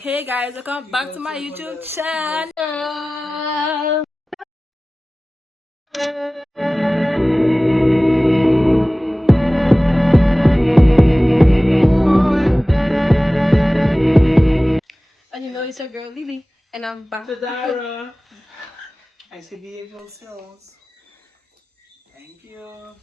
Hey guys, welcome back to my YouTube channel. And you know it's your girl Lele, and I'm back. Tadara. I see beautiful skills. Thank you.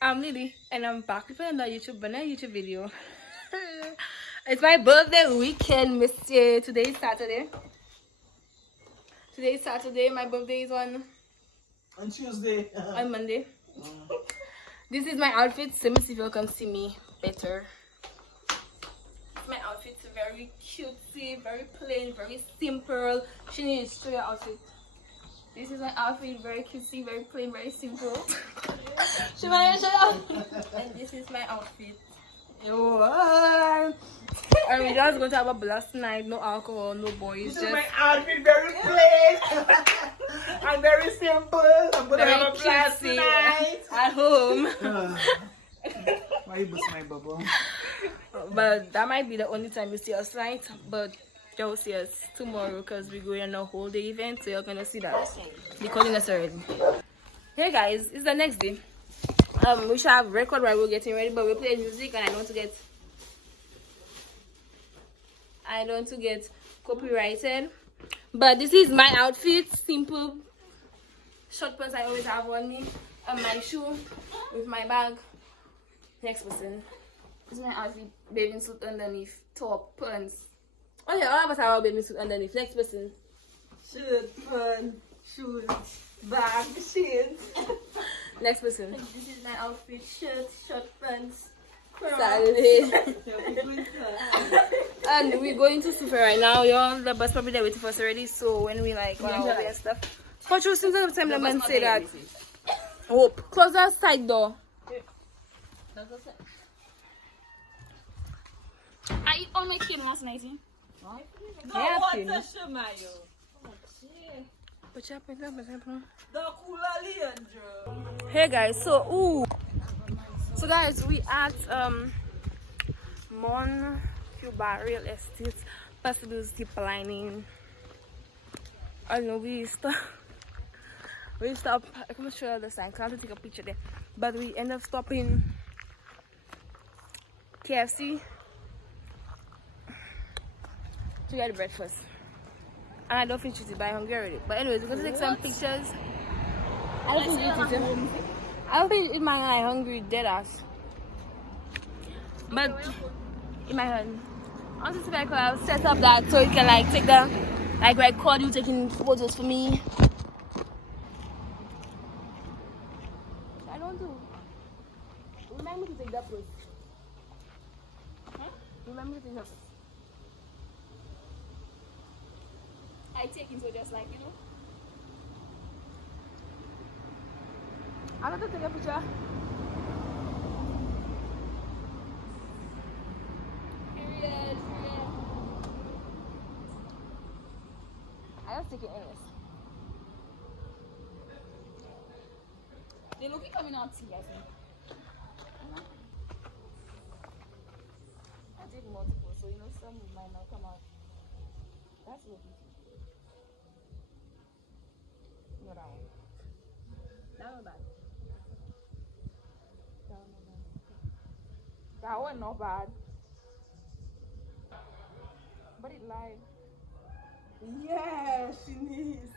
I'm Lele, and I'm back with another YouTube video. It's my birthday weekend, monsieur. Today is Saturday. My birthday is on Tuesday. on Monday. This is my outfit. See me if you can see me better. My outfit's very cutesy, very plain, very simple. She needs to your outfit. This is my outfit, very cutesy, very plain, very simple. She might shut up. And this is my outfit. And we just going to have a blast night, no alcohol, no boys. This is my outfit, very plain. I'm very simple. I'm gonna have a blast night at home. Why you bust my bubble? But that might be the only time you see us tonight. But you'll see us tomorrow because we're going on a whole day event, so you're gonna see that. They're calling us already. Hey guys, it's the next day. We should have record while we're getting ready, but we're playing music and I don't want to get copyrighted. But this is my outfit, simple short pants I always have on me, and my shoe with my bag. Next person. This is my outfit, bathing suit underneath, top, pants. Oh yeah, all of us have our bathing suit underneath. Next person. Shirt, pants, shoes, bag, shades. Next person. This is my outfit, shirt, short pants, Saturday. And we're going to Super right now. Y'all, the bus probably there waiting for us already. So when we like on our way and stuff. But you seem to the time the man say that. Hope. Close that side door. I eat all my kid last night. Yeah, hey guys, so guys, we at Mon Cuba Real Estate, possible Ziplining. I don't know, we stop. I can show you the sign. Can't take a picture there, but we end up stopping KFC to get breakfast. And I don't think she's by hungry already. But anyways, we're gonna take some pictures. I don't think it might be hungry dead ass. But in my hand, I want to see if I could set up that so it can like take the record you taking photos for me. I don't do. Remind me to take that first. Huh? Remember to take that first. I take it so just like, you know. I want to take a picture. Period. I just take it anyways. They look like coming out tea, I think. I did multiple, so you know some might not come out. That's what no, that one. That one bad. That one not bad. But it lied. Yeah, she needs.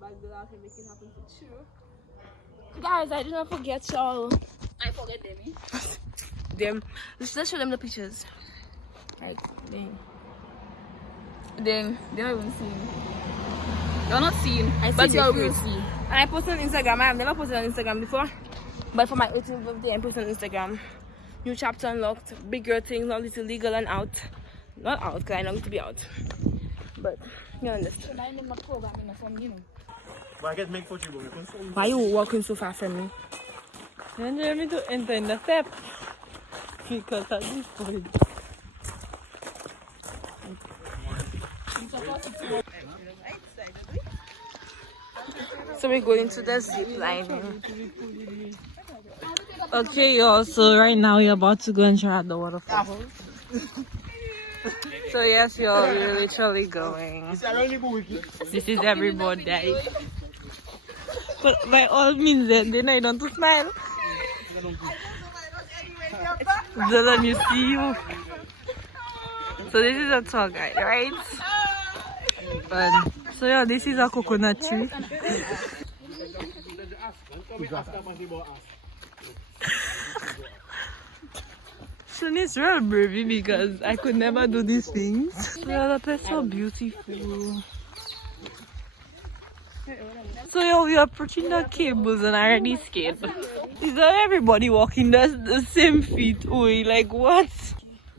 But the last can make it happen for sure. Guys, I didn't forget y'all. I forget them. Them. Let's show them the pictures. Like, they don't even see. You're not seeing, but you will see. And I posted on Instagram. I have never posted on Instagram before, but for my 18th birthday, I posted on Instagram. New chapter unlocked, bigger things, all this illegal and out. Not out, because I don't need to be out. But you understand. Why are you walking so far from me? You want me to enter in the step? Because at this point. So we're going to the Ziplining. Okay, y'all. So right now we're about to go and try out the waterfall. So yes, you're literally going. This is everybody. But by all means, then I don't to smile. Let me see you. So this is a tour guide, right? And so yeah, this is a coconut tree. Shani's real brave because I could never do these things. Yeah, the place is so beautiful. So yeah, we are approaching the cables and I already scared. Is that everybody walking the same feet? Oh, like what?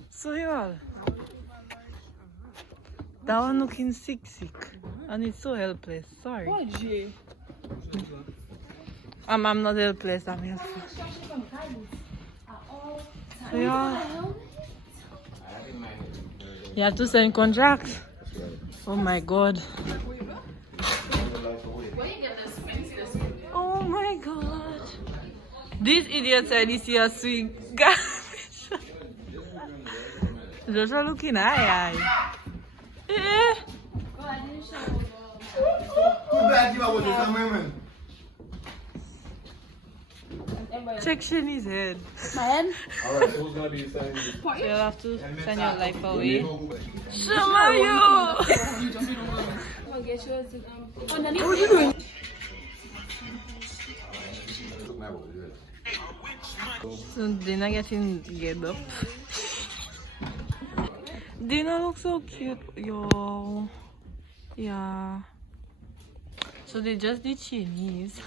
So yeah, that one looking sick, and it's so helpless. Sorry. I'm not helpless. I'm helpful. So yeah, you have to sign contract. Oh my god. Oh my god. These idiots said this here swing garbage. Just looking eye. Eh. Check Shani's head. My head? Alright, so who's gonna be signing this? So you'll have to send your life away. Shamayo! What are you doing? So Dina getting get up. Dina looks so cute, yo. Yeah. So they just did Chinese.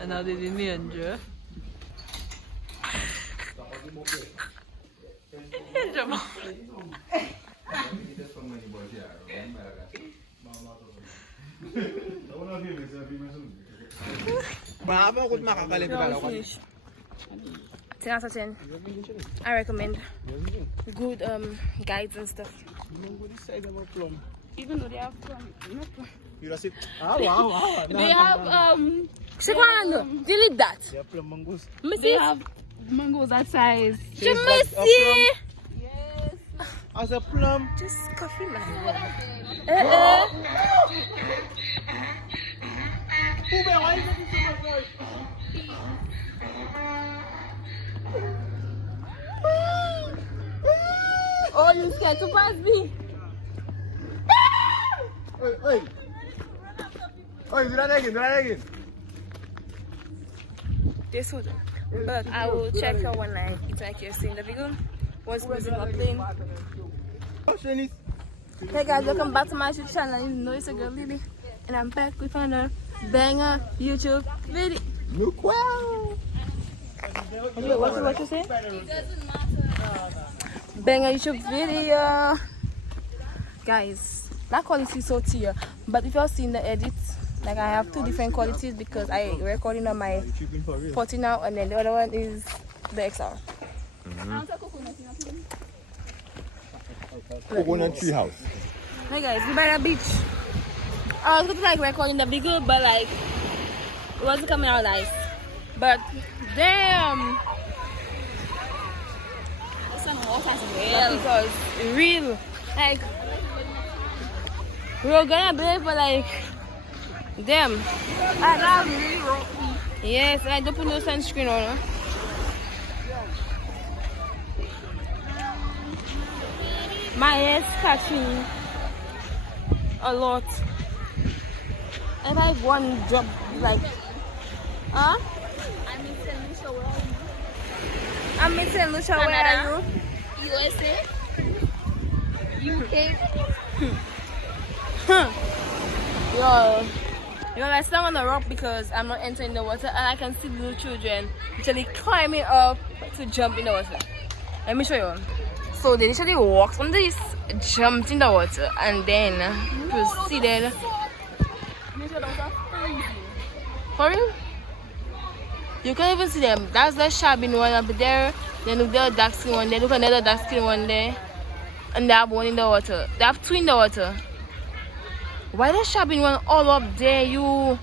And now they did me Andrew. Finish. 10 out of 10. I recommend. Good guides and stuff. Even though they have plum. You just sit. Wow. They have Delete that. They have plum mangoes. they have mangoes that size. Missy. Yes. As a plum. Just coffee, man. Oh, you scared to pass me? Hey, do that again. This would. But I will check her when I interact you in the video. Once music not playing. Hey guys, welcome back to my YouTube channel. You know it's a girl Lele, and I'm back with another banger YouTube video. Look well. What you say? Banger YouTube video. Guys, that quality is so tier. But if you're seeing the edits, like I have two different qualities because I recording on my 40 now, and then the other one is the XR. Coconut tree house. Hey guys, we by the beach. I was going to like recording the video, but like it wasn't coming out nice. But damn, because real, like we were gonna play for like damn. I love really rocky. Yes, I don't put no sunscreen on. My hair's catching a lot. If I have one drop, like, huh? I'm missing Lucia. Where are you? USA. UK. Yo, I stand on the rock because I'm not entering the water, and I can see little children literally climbing up to jump in the water. Let me show you. So they literally walked on this, jumped in the water, and then proceeded. For real? You can't even see them. That's the shabby one up there. Then look the dark skin one there. Look another dark skin one there. And they have one in the water. They have two in the water. Why the shabby one all up there, you?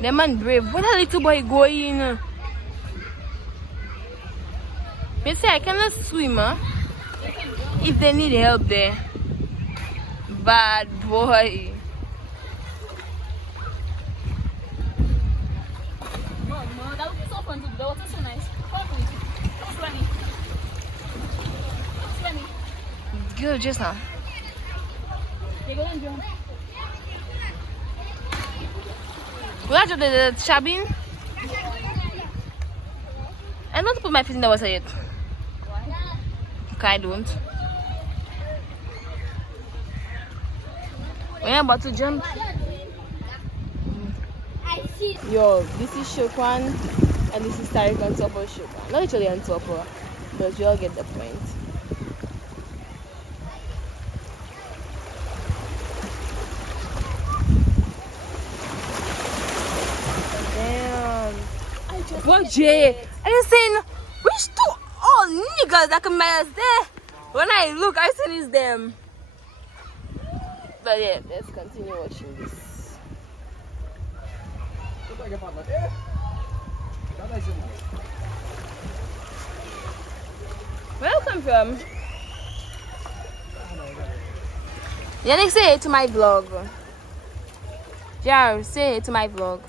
The man brave. Where the little boy going? Me say I cannot swim, huh? If they need help there. Bad boy. No, that would be so fun to do. The water's so nice. Come with me. Come me. Come me. Good, just now. You're going to jump. Where's the shabbing? I don't put my feet in the water yet. Okay, I don't. When I'm about to jump. Yo, this is Shokwan and this is Tariq on top of Shokwan. Not literally on top of, but you all get the point. Damn. What Jay? I was saying, which two old niggas that can make us there? When I look, I see it's them. But yeah, let's continue watching this. Where you come from? Yannick, say it to my vlog. Jar, say it to my vlog.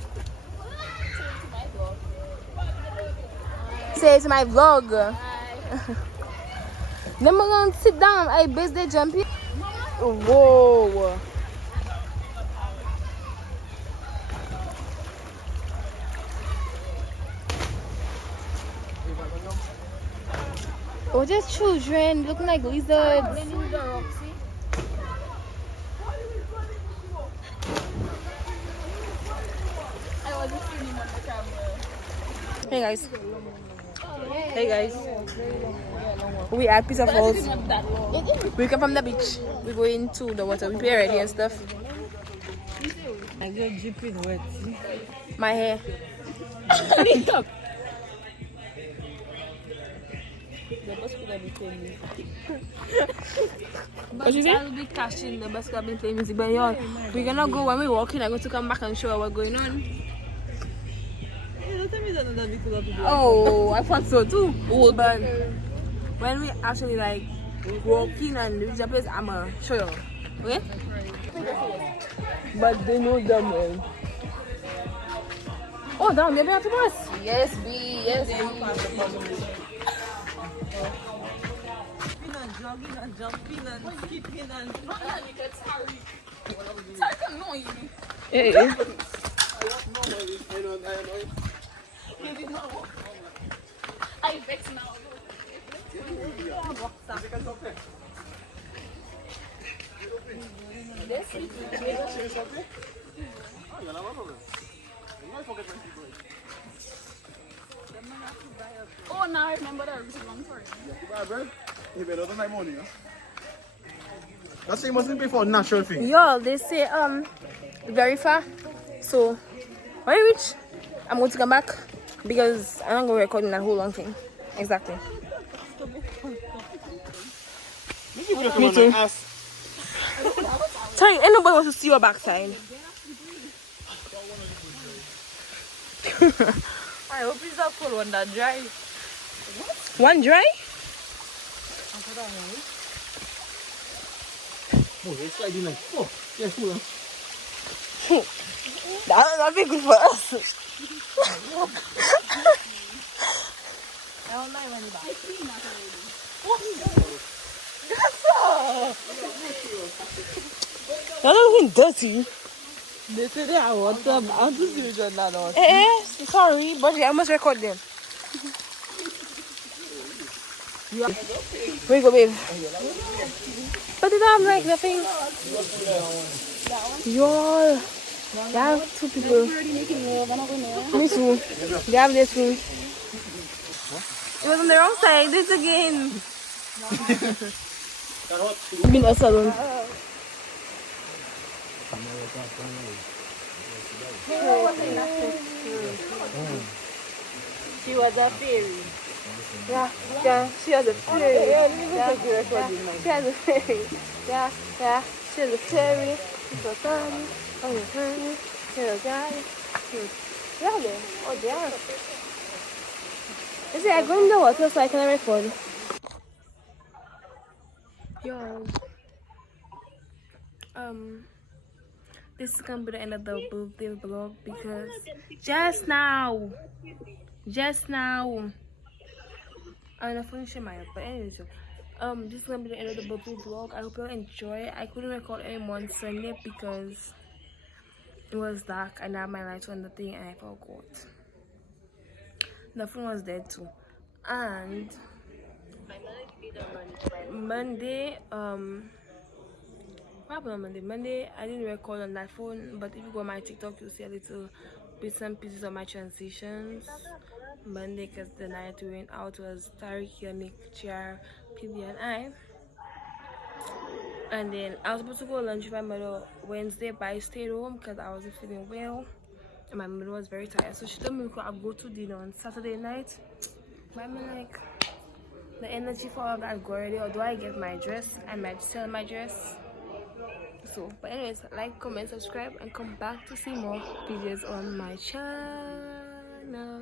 Say it to my vlog. Then we're gonna sit down. I best they jumping. Whoa. Oh, just children looking like lizards. Hey guys. Hey guys. We at Pizza Falls. We come from the beach. We go into the water. We pay already and stuff. I get dripping wet. My hair. What you say? I'll be cashing the bus club and playing music, but y'all, we're gonna go when we're walking. I'm going to come back and show what's going on. Oh, I thought so too. Oh, but when we actually like walking and reach the place, I'm gonna show you. Okay? But they know them well. Oh, down there, we have to bus. Yes, B. Yes, B. Jogging and jumping and skipping and Hey. I vex now. Oh, now I remember that was a long story. That's it mustn't be for natural thing. Y'all, they say very far. So when I reach, I'm going to come back because I'm not going to record in that whole long thing. Exactly. Me too. Sorry, ain't nobody wants to see your backside. I hope it's a full one that dry. One dry? Oh, it's sliding like, oh, yes, hold on. That'll be good for us. I don't mind when you back. I clean that already. You're not looking dirty. They say they are water. I want to see which one that was. Sorry, but I must record them. Where you go, babe? But they don't have like nothing. Y'all, they have two people. Me too. They have this room. It was on the wrong side. Do it again. It's been a salon. She was a fairy. Yeah, she has a fairy. She has a fairy. Yeah, she has a fairy. She's a funny. Oh, you're funny. She's a guy. Yeah, oh, yeah. You see, I go in the water so I can record. Yo, this is gonna be the end of the birthday vlog because just now, I'm not finishing my, but anyway, so, this is gonna be the end of the birthday vlog. I hope you enjoy. I couldn't record anymore on Sunday because it was dark and I had my lights on the thing and I forgot. The phone was dead too. And Monday, what happened on Monday? Monday, I didn't record on that phone, but if you go on my TikTok, you'll see a little bits and pieces of my transitions. Monday, because the night we went out was Tariq, Yannick, Chiar, PB, and I. And then I was supposed to go lunch with my mother Wednesday, but I stayed home because I wasn't feeling well. And my mother was very tired. So she told me we could go to dinner on Saturday night. But I'm like, the energy for all that go already. Or do I get my dress? I might sell my dress. So, but anyways, like, comment, subscribe, and come back to see more videos on my channel.